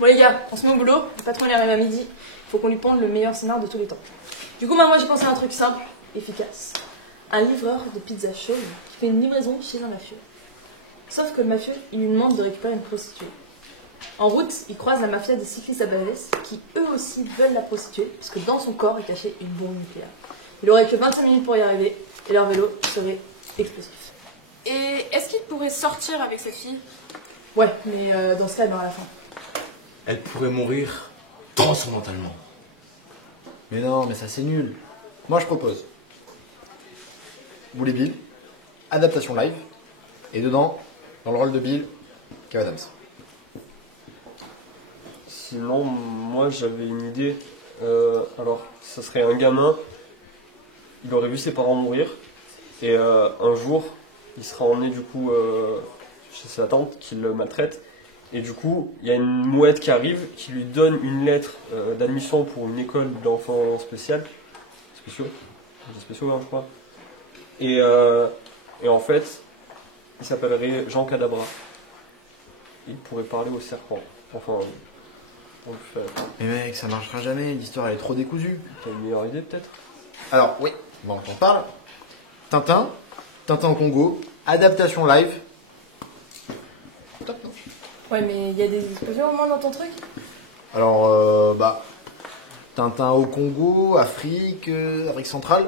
Bon les gars, on se met au boulot, le patron il arrive à midi, faut qu'on lui pende le meilleur scénar de tous les temps. Du coup, moi j'ai pensé à un truc simple, efficace. Un livreur de pizza chaude qui fait une livraison chez un mafieux. Sauf que le mafieux, il lui demande de récupérer une prostituée. En route, il croise la mafia des cyclistes à Bavès qui eux aussi veulent la prostituer parce que dans son corps est cachée une bombe nucléaire. Il aurait que 25 minutes pour y arriver et leur vélo serait explosif. Et est-ce qu'il pourrait sortir avec cette fille? Ouais, mais dans ce cas, elle meurt à la fin. Elle pourrait mourir transcendamentalement. Mais non, mais ça c'est nul. Moi je propose. Bully Bill, adaptation live, et dedans, dans le rôle de Bill, Kev Adams. Sinon, moi j'avais une idée. Alors, ça serait un gamin, il aurait vu ses parents mourir, et un jour, il sera emmené du coup chez sa tante qui le maltraite, et du coup, il y a une mouette qui arrive, qui lui donne une lettre d'admission pour une école d'enfants spéciaux, je crois. Et en fait, il s'appellerait Jean Cadabra. Il pourrait parler au serpent. Enfin, on le fait. Mais mec, ça marchera jamais, l'histoire elle est trop décousue. T'as une meilleure idée peut-être? Alors, oui, bon, on en parle. Tintin, Tintin au Congo, adaptation live. Top, non? Ouais, mais il y a des explosions au moins dans ton truc? Alors, Tintin au Congo, Afrique, Afrique centrale,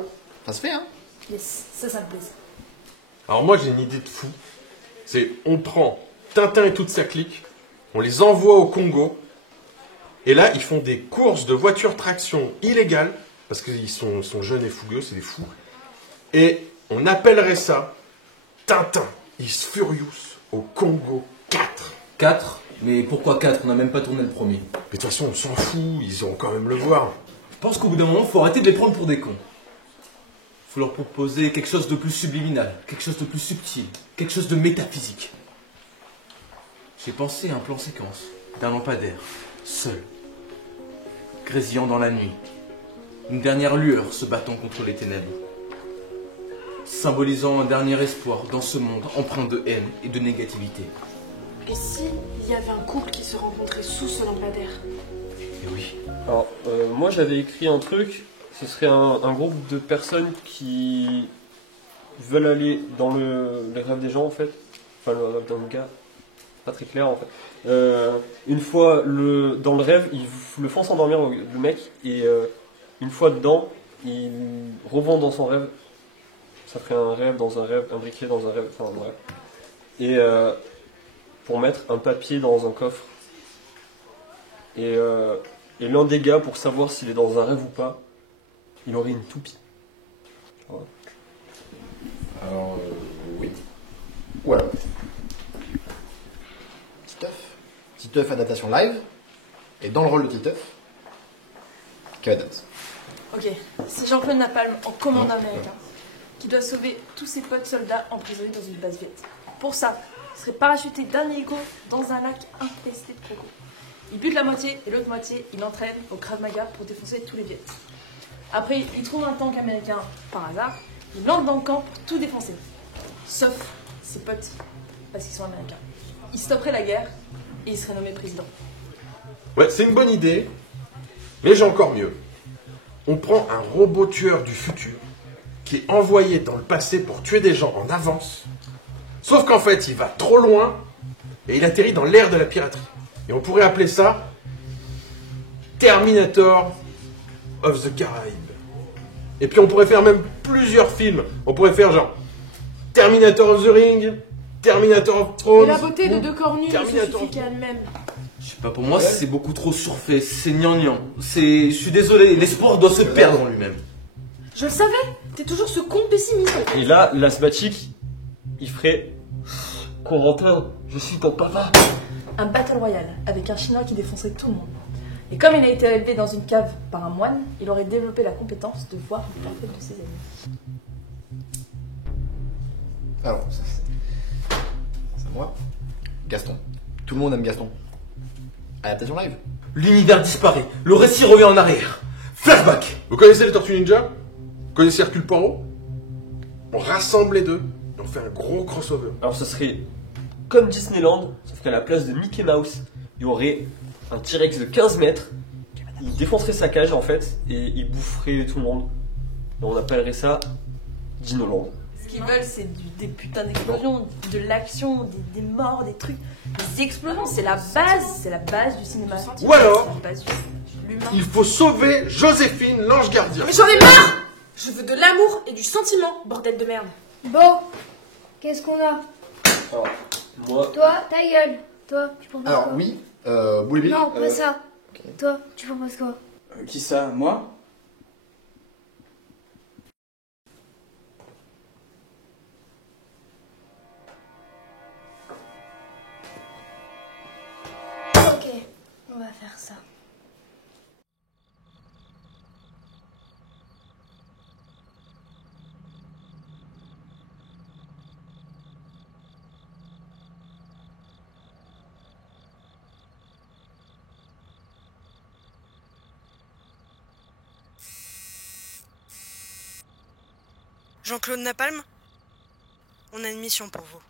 ça se fait, hein? Yes, ça me plaît. Alors moi j'ai une idée de fou. C'est on prend Tintin et toute sa clique, on les envoie au Congo, et là ils font des courses de voitures traction illégales, parce qu'ils sont jeunes et fougueux, c'est des fous, et on appellerait ça Tintin is Furious au Congo 4. 4? Mais pourquoi 4? On n'a même pas tourné le premier. Mais de toute façon on s'en fout, ils vont quand même le voir. Je pense qu'au bout d'un moment, faut arrêter de les prendre pour des cons. Faut leur proposer quelque chose de plus subliminal, quelque chose de plus subtil, quelque chose de métaphysique. J'ai pensé à un plan séquence d'un lampadaire, seul, grésillant dans la nuit, une dernière lueur se battant contre les ténèbres, symbolisant un dernier espoir dans ce monde empreint de haine et de négativité. Et si il y avait un couple qui se rencontrait sous ce lampadaire? Et oui. Alors, moi j'avais écrit un truc, ce serait un groupe de personnes qui veulent aller dans les rêves des gens en fait. Enfin, le rêve d'un gars, pas très clair en fait. Une fois dans le rêve, ils le font s'endormir le mec, et une fois dedans, ils revont dans son rêve. Ça ferait un rêve dans un rêve, un briquet dans un rêve, enfin bref. Et pour mettre un papier dans un coffre. Et l'un des gars, pour savoir s'il est dans un rêve ou pas, il aurait une toupie. Voilà. Alors, oui. Voilà. Titeuf, adaptation live. Et dans le rôle de Titeuf, Kev Adams. Ok, c'est Jean-Claude Napalm en commandant américain qui doit sauver tous ses potes soldats emprisonnés dans une base viette. Pour ça, il serait parachuté d'un hélico dans un lac infesté de crocos. Il bute la moitié et l'autre moitié, il entraîne au Krav Maga pour défoncer tous les viettes. Après, il trouve un tank américain par hasard, il lance dans le camp pour tout défoncer. Sauf ses potes, parce qu'ils sont américains. Il stopperait la guerre et il serait nommé président. Ouais, c'est une bonne idée, mais j'ai encore mieux. On prend un robot tueur du futur qui est envoyé dans le passé pour tuer des gens en avance, sauf qu'en fait il va trop loin et il atterrit dans l'ère de la piraterie. Et on pourrait appeler ça Terminator of the Caraïbes. Et puis on pourrait faire même plusieurs films. On pourrait faire genre Terminator of the Ring, Terminator of Thrones. Et la beauté de deux cornus ne se Terminator. suffit qu'à elle-même. Je sais pas, pour moi, c'est beaucoup trop surfait, c'est gnangnan. Je suis désolé, l'espoir doit se perdre en lui-même. Je le savais. T'es toujours ce con pessimiste. Et là, l'asthmatique, il ferait Corentin, je suis ton papa. Un battle royal avec un chinois qui défonçait tout le monde. Et comme il a été élevé dans une cave par un moine, il aurait développé la compétence de voir le parfait de ses ennemis. Alors, c'est à moi. Gaston. Tout le monde aime Gaston. Adaptation live. L'univers disparaît, le récit revient en arrière. Flashback. Vous connaissez les Tortues Ninja? Vous connaissez Hercule Poirot? On rassemble les deux et on fait un gros crossover. Alors ce serait comme Disneyland, sauf qu'à la place de Mickey Mouse, il y aurait un T-Rex de 15 mètres. Il défoncerait sa cage en fait et il boufferait tout le monde. Et on appellerait ça Dinoland. Ce qu'ils veulent, c'est des putains d'explosions, de l'action, des morts, des trucs. Les explosions, c'est la base du cinéma. Ou alors, C'est la base de l'humain. il faut sauver Joséphine, l'ange gardien. Mais j'en ai marre! Je veux de l'amour et du sentiment, bordel de merde. Bon, qu'est-ce qu'on a? Alors, moi, Toi, ta gueule. Toi, tu proposes Alors quoi? oui, Boulébile. Non, pas ça. Toi, tu proposes quoi? Qui ça? Moi? Ok, on va faire ça. Jean-Claude Napalm, on a une mission pour vous.